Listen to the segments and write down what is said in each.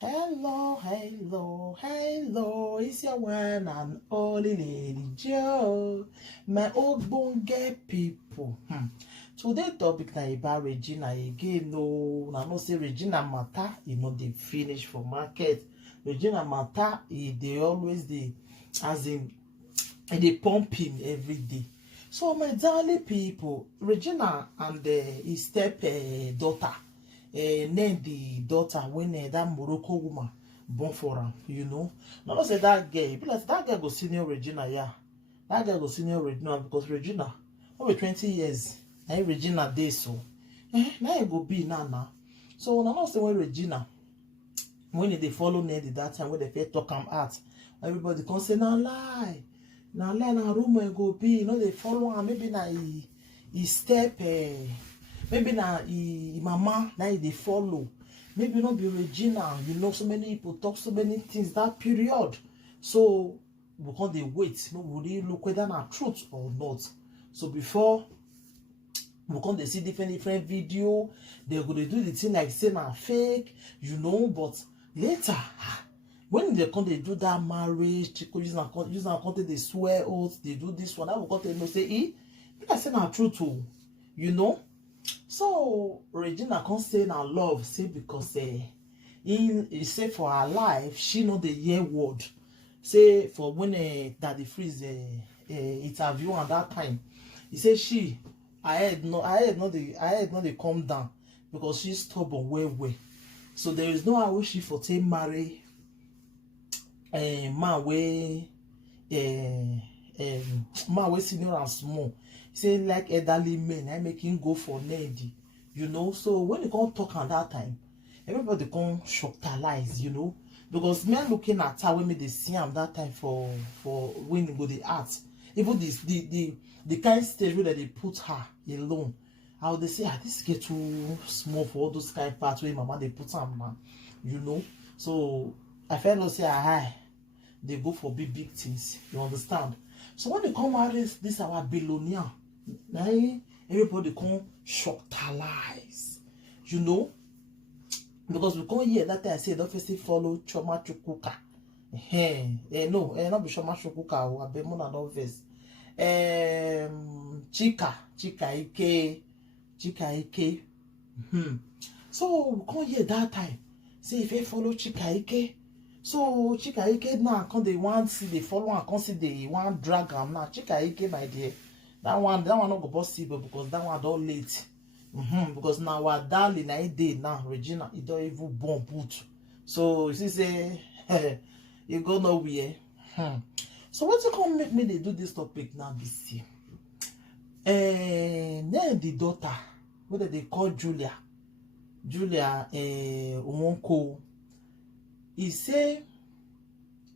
Hello, hello, hello, it's your one and only Lady Joe, my ogbonge people. Today topic na about Regina again. No, I know say Regina matter, they finish for market. Regina matter, they always as in, they pumping every day. So my darling people, Regina and his step daughter. Name the daughter when that Morocco woman born for him, Now say that girl, be like that girl go senior Regina, yeah. That girl go senior Regina because Regina over 20 years. Now Regina day so. Now it go be now. So now say when Regina when they follow Ned that time when they first talk am out, everybody can say now lie. Now lie na rumor go be, they follow am maybe na he step maybe na mama now they follow. Maybe not be Regina. So many people talk so many things that period. So we can't they wait. No, we really look whether na truth or not. So before we can't they see different video, they're gonna do the thing like say na fake, but later when they come they do that marriage, using a content they swear oath, they do this one, I will come they say, I say na truth too, So Regina can't say na love, say because he say for her life she know the year word. Say for when Daddy Freeze interview at that time, he say I had not they come down because she's stubborn way. So there is no how she for take marry man way man way senior and small. Say like elderly men, I make him go for lady, So when they come talk at that time, everybody come shocktalize, because men looking at her when they see him that time for when they go the art, even this the kind stage where they put her alone, how they say this get too small for all those kind of parts where mama they put her now, So I felt like say they go for big things, you understand? So when they come out this our billionaire. Now everybody come shocktalize, because we can't hear that time I say don't first follow Choma Chukuka. No, not be Choma Chukuka or Abemona don't first. Chika Ike. So we can't hear that time. Say if you follow Chika Ike. So Chika Ike now come they want see they follow and come see they want drag am now. Chika Ike, my dear. That one not go possible because that one don't late. Because now our darling na day now Regina it don't even born put. So you see say you go nowhere. So what you come make me they do this topic now this year? Then the daughter, what they call Julia Omonko. He say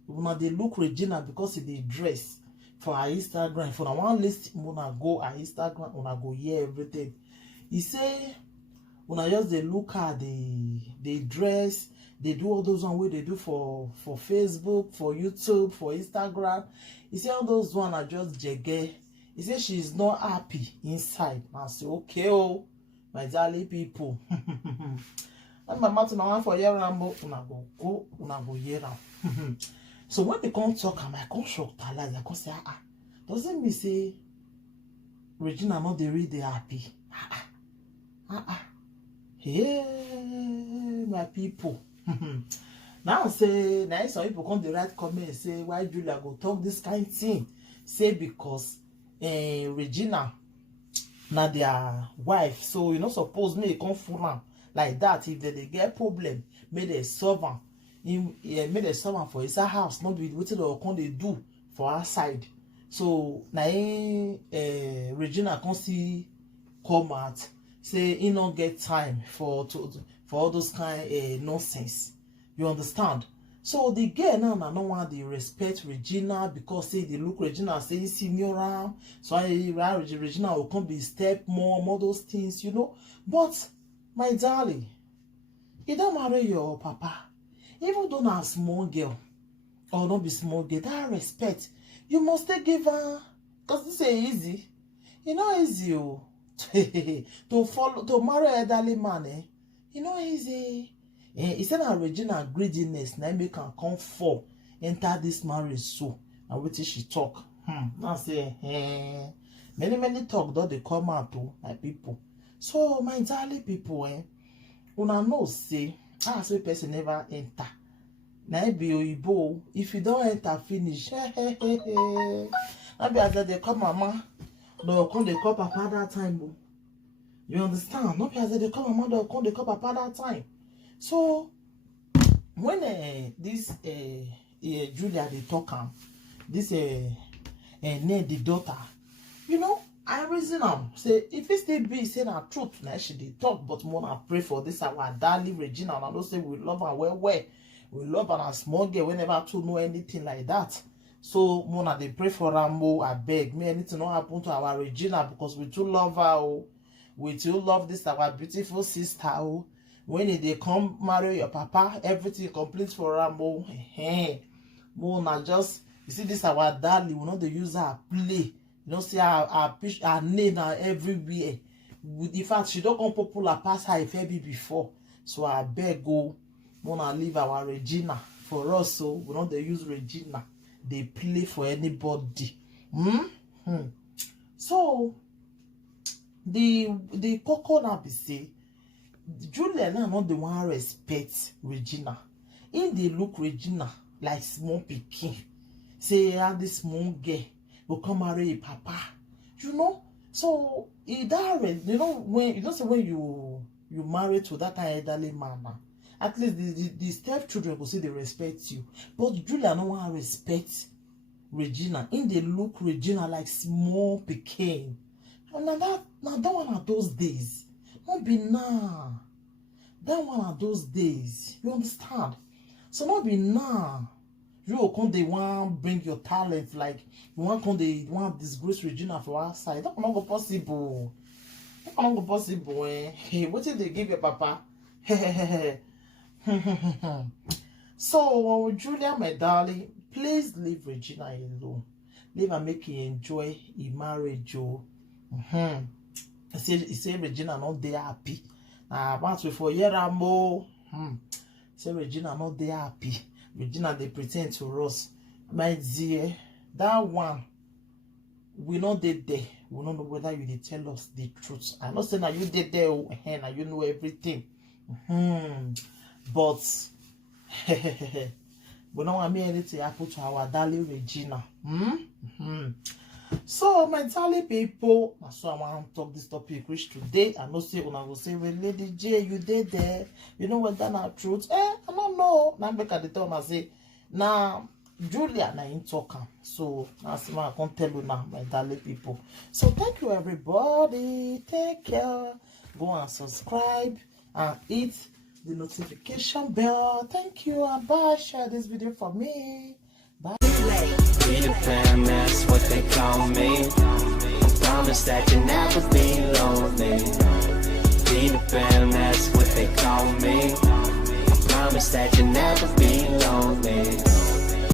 when they look Regina because they dress for her Instagram. For the one list, wanna go her Instagram, wanna go hear everything. He say, when I just they look at they dress, they do all those one way they do for Facebook, for YouTube, for Instagram. He say all those one are just jege. He say she's not happy inside. I say, okay, my darling people. And my mouth now for year rambo, una go hear am. So when they come talk, I come shocktalize. I come say, doesn't mean say Regina not they really happy. Hey, my people. Now say, now some people come the right comment and say, why Julia go talk this kind of thing? Say because Regina not their wife. So you not suppose me come full am like that. If they get problem, may they solve am. Made a servant for his house, not be what they do for our side. So now Regina can see come out say he not get time for all those kind nonsense. You understand? So the girl now no want they respect Regina because say they look Regina say senior, so Regina will come be step more those things, But my darling, you don't marry your papa. Even though not a small girl or not be small girl, that respect you must give her, because this is easy. Easy to follow to marry elderly man. Easy. He said that Regina greediness now make her come fall enter this marriage so. And what she talk? Now say many talk that they come out to my people. So my darling people, una know say as a person never enter. Now be oyibo. If you don't enter finish, maybe as they come mama, they'll come they call papa that time. You understand? Not as they come mama, they'll come they call papa that time. So when this Julia they talk this name the daughter, you know, I reason say if it still be say na truth now she did talk, but more I pray for this our darling Regina, and I don't say we love her well. We love her as small girl whenever to know anything like that. So Mona they pray for her more. I beg me anything not happen to our Regina because we too love her. Oh. We too love this our beautiful sister. Oh. When they come marry your papa, everything complete for her more. Mona just you see this our darling. We not the use her play. You know see her name everywhere. In fact, she don't come popular past her if ever before. So I beg go. Mona leave our Regina for us, so we don't use Regina. They play for anybody. So the coco now be say Julia now not the one respect Regina. In they look Regina like small pikin. Say this small girl will come marry a papa. You know? So that you know when you know say when you marry to that elderly man now. At least the stepchildren will say they respect you. But Julia no one respect Regina. In they look Regina like small pikin. And now that one of those days. Not be now. That one of those days. You understand? So not be now. You come they want bring your talent like you want come they want disgrace Regina for our side. That not go possible. That not go possible. Hey, what did they give your papa? So Julia, my darling, please leave Regina alone. Leave her make you enjoy your marriage. He say Regina not there happy. Once before year more. Say Regina not there happy. Regina they pretend to us. My dear, that one we not did there. We don't know whether you did tell us the truth. I not say that you did there and you know everything. But we don't want me anything happen to our darling Regina. So my darling people, so I want to talk this topic rich today. I know say when I will say, well, Lady J, you did there. You know what that not truth? I don't know. Now back at the time I say, now Julia na in talking. So that's why I can't tell you now, my darling people. So thank you everybody. Take care. Go and subscribe and hit the notification bell. Thank you and bye. Share this video for me. Bye. Be the fam, that's what they call me. I promise that you'll never be lonely. Be the fam, that's what they call me. I promise that you'll never be lonely.